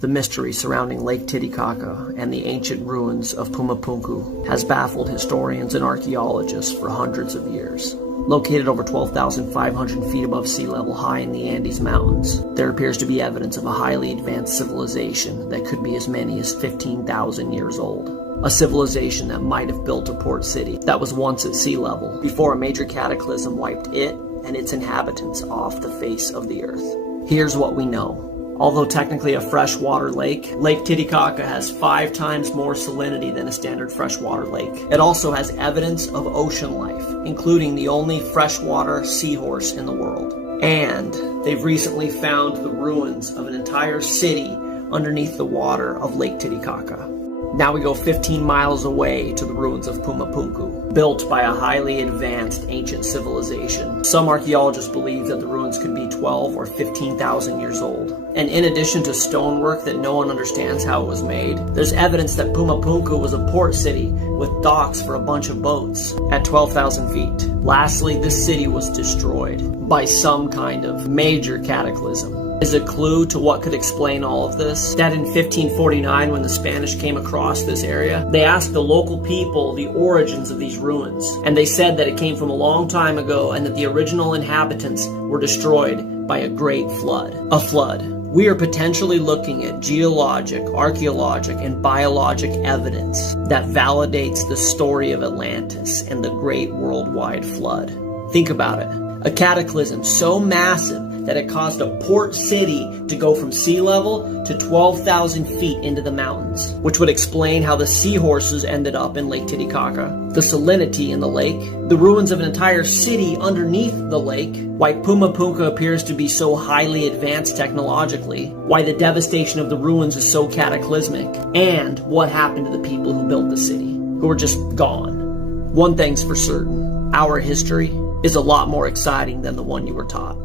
The mystery surrounding Lake Titicaca and the ancient ruins of punku has baffled historians and archaeologists for hundreds of years. Located over 12,500 feet above sea level high in the Andes Mountains, there appears to be evidence of a highly advanced civilization that could be as many as 15,000 years old. A civilization that might have built a port city that was once at sea level before a major cataclysm wiped it and its inhabitants off the face of the earth. Here's what we know. Although technically a freshwater lake, Lake Titicaca has 5 times more salinity than a standard freshwater lake. It also has evidence of ocean life, including the only freshwater seahorse in the world. And they've recently found the ruins of an entire city underneath the water of Lake Titicaca. Now we go 15 miles away to the ruins of punku, built by a highly advanced ancient civilization. Some archaeologists believe that the ruins could be 12 or 15,000 years old. And in addition to stonework that no one understands how it was made, there's evidence that punku was a port city with docks for a bunch of boats at 12,000 feet. Lastly, this city was destroyed by some kind of major cataclysm. Is a clue to what could explain all of this that in 1549, when the Spanish came across this area, they asked the local people the origins of these ruins, and they said that it came from a long time ago and that the original inhabitants were destroyed by a great flood. A flood. We are potentially looking at geologic, archaeologic, and biologic evidence that validates the story of Atlantis and the great worldwide flood. Think about it. A cataclysm so massive that it caused a port city to go from sea level to 12,000 feet into the mountains, which would explain how the seahorses ended up in Lake Titicaca, the salinity in the lake, the ruins of an entire city underneath the lake, why punku appears to be so highly advanced technologically, why the devastation of the ruins is so cataclysmic, and what happened to the people who built the city, who were just gone. One thing's for certain, our history is a lot more exciting than the one you were taught.